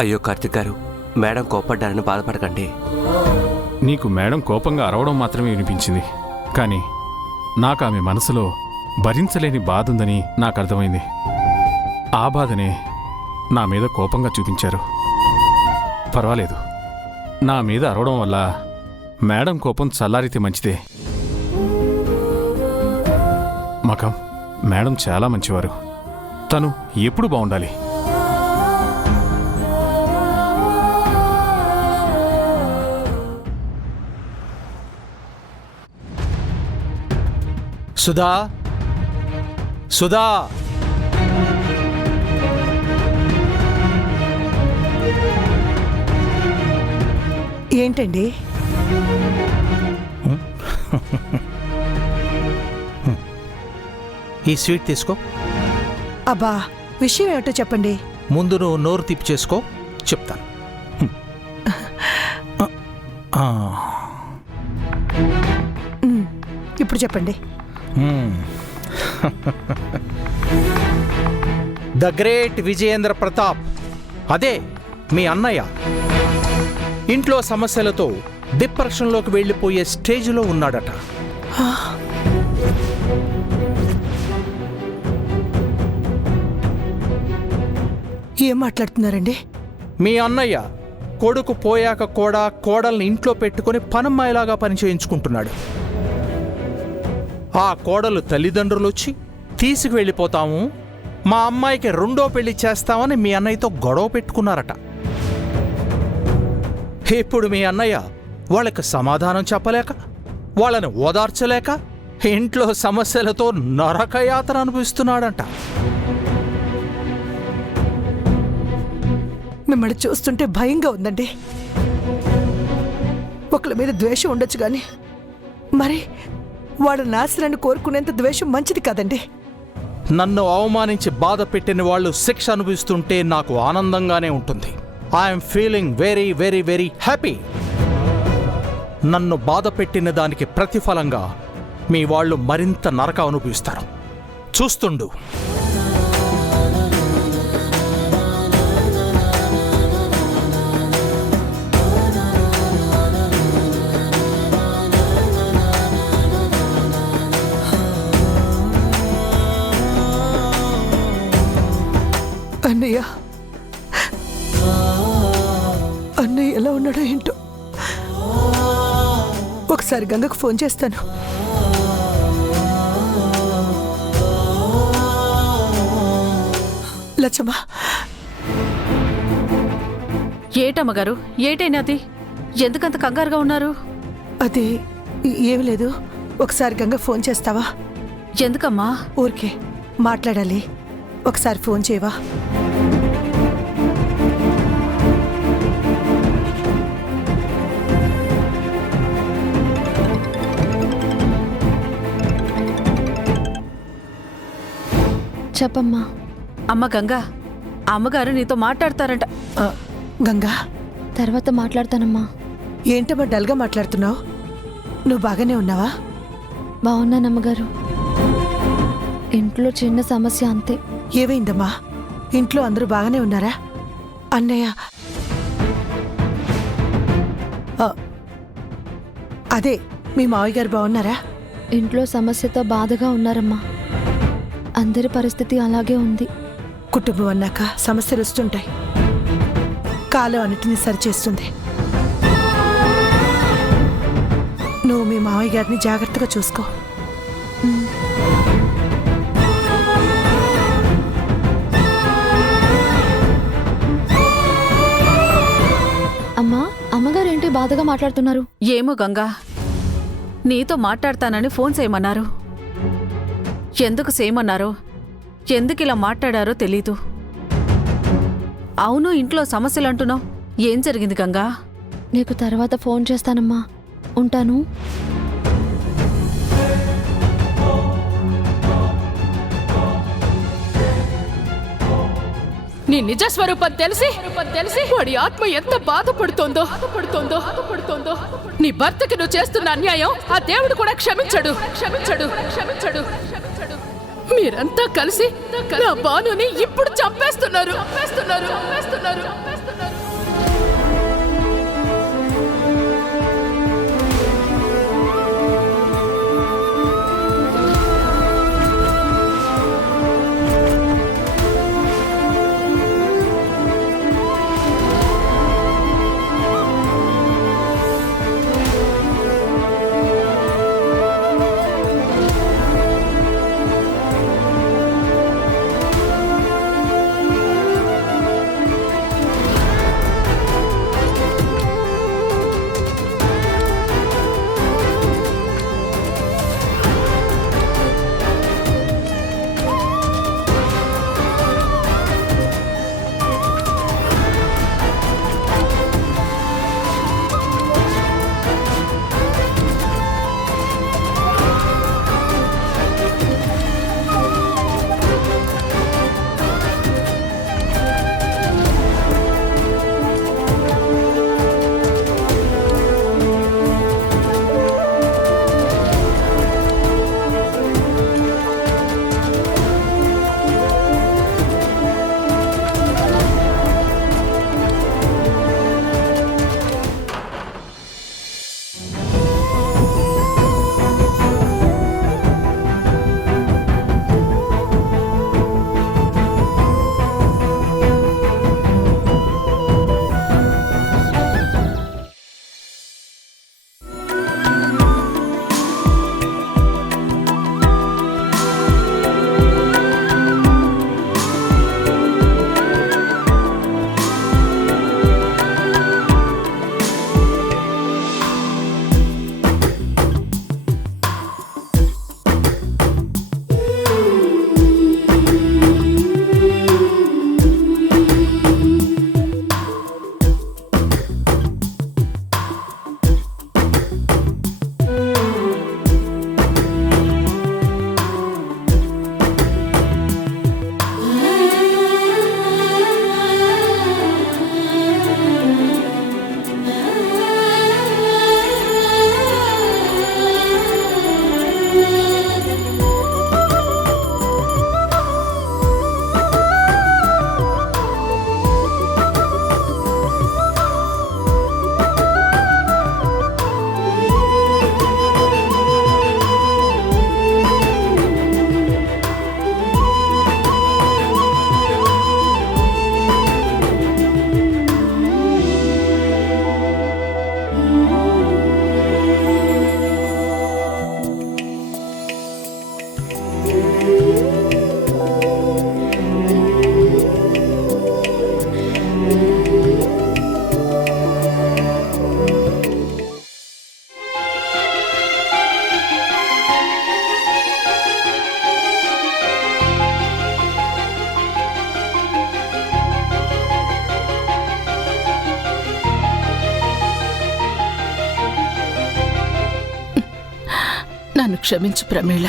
అయ్యో కార్తిక్ గారు, మేడం కోపడ్డారని బాధపడకండి. నీకు మేడం కోపంగా అరవడం మాత్రమే వినిపించింది, కానీ నాకు ఆమె మనసులో భరించలేని బాధ ఉందని నాకు అర్థమైంది. ఆ బాధనే నా మీద కోపంగా చూపించారు. పర్వాలేదు, నా మీద అరవడం వల్ల మేడం కోపం చల్లారితే మంచిదే. మకం, మేడం చాలా మంచివారు. తను ఎప్పుడు బాగుండాలి. సుధా, సుధా, ఏంటండి? ఈ స్వీట్ తీసుకో. అబ్బా, విషయం ఏమిటో చెప్పండి. ముందు నువ్వు నోరు తిప్పి చేసుకో, చెప్తాను. ఇప్పుడు చెప్పండి. ద గ్రేట్ విజయేంద్ర ప్రతాప్, అదే మీ అన్నయ్య, ఇంట్లో సమస్యలతో డిప్రెషన్లోకి వెళ్ళిపోయే స్టేజ్లో ఉన్నాడట. ఏం మాట్లాడుతున్నారండి? మీ అన్నయ్య కొడుకు పోయాక కూడా కోడల్ని ఇంట్లో పెట్టుకుని పనమ్మాయిలాగా పనిచేయించుకుంటున్నాడు. ఆ కోడలు తల్లిదండ్రులు వచ్చి తీసుకువెళ్ళిపోతాము, మా అమ్మాయికి రెండో పెళ్లి చేస్తామని మీ అన్నయ్యతో గొడవ పెట్టుకున్నారట. ఇప్పుడు మీ అన్నయ్య వాళ్ళకి సమాధానం చెప్పలేక, వాళ్ళని ఓదార్చలేక ఇంట్లో సమస్యలతో నరకయాతన అనుభవిస్తున్నాడంట. మిమ్మల్ని చూస్తుంటే భయంగా ఉందండి. ఒకళ్ళ మీద ద్వేషం ఉండొచ్చు కానీ మరి వాళ్ళ నాశనాన్ని కోరుకునేంత ద్వేషం మంచిది కాదండి. నన్ను అవమానించి బాధ పెట్టిన వాళ్ళు శిక్ష అనుభవిస్తుంటే నాకు ఆనందంగానే ఉంటుంది. I'm feeling very very very happy. నన్ను బాధ పెట్టిన దానికి ప్రతిఫలంగా మీ వాళ్ళు మరింత నరక అనుభవిస్తారు. చూస్తుండు. అన్నయ్య, అన్నయ్య ఎలా ఉన్నాడో ఏంటో. ఒకసారి గంగకు ఫోన్ చేస్తాను. లచ్చమ్మ. ఏటమ్మగారు, ఏటైనాది? ఎందుకంత కంగారుగా ఉన్నారు? అది ఏమి లేదు. ఒకసారి గంగ ఫోన్ చేస్తావా? ఎందుకమ్మా? ఊరికే మాట్లాడాలి. ఒకసారి ఫోన్ చేయవా? చెప్పమ్మా. అమ్మ గంగా, అమ్మగారు నీతో మాట్లాడతారంట. గంగా, తర్వాత మాట్లాడతానమ్మా. ఏంటమ్మా డల్గా మాట్లాడుతున్నావు? నువ్వు బాగానే ఉన్నావా? బాగున్నానమ్మగారు. ఇంట్లో చిన్న సమస్య అంతే. ఏమైందమ్మా? ఇంట్లో అందరూ బాగానే ఉన్నారా? అన్నయ్య అదే మీ మావయ్య గారు బాగున్నారా? ఇంట్లో సమస్యతో బాధగా ఉన్నారమ్మా. అందరి పరిస్థితి అలాగే ఉంది. కుటుంబం అన్నాక సమస్యలు వస్తుంటాయి. కాలం అన్నిటినీ సరిచేస్తుంది. నువ్వు మీ మావయ్య గారిని జాగ్రత్తగా చూసుకో. అమ్మా, అమ్మగారేంటి బాధగా మాట్లాడుతున్నారు? ఏమో గంగా, నీతో మాట్లాడతానని ఫోన్ చేయమన్నారు. ఎందుకు చేయమన్నారో, ఎందుకు ఇలా మాట్లాడారో తెలీదు. అవును, ఇంట్లో సమస్యలు అంటున్నావు. ఏం జరిగింది గంగా? నీకు తర్వాత ఫోన్ చేస్తానమ్మా. ఉంటాను. నీ నిజ స్వరూపం తెలిసి వాడి ఆత్మ ఎంత బాధపడుతోందో. నీ భర్తకి నువ్వు చేస్తున్న అన్యాయం ఆ దేవుడు కూడా క్షమించడు. మీరంతా కలిసి నా బానుని ఇప్పుడు చంపేస్తున్నారు చంపేస్తున్నారు చంపేస్తున్నారు చంపేస్తున్నారు. నన్ను క్షమించు ప్రమీళ.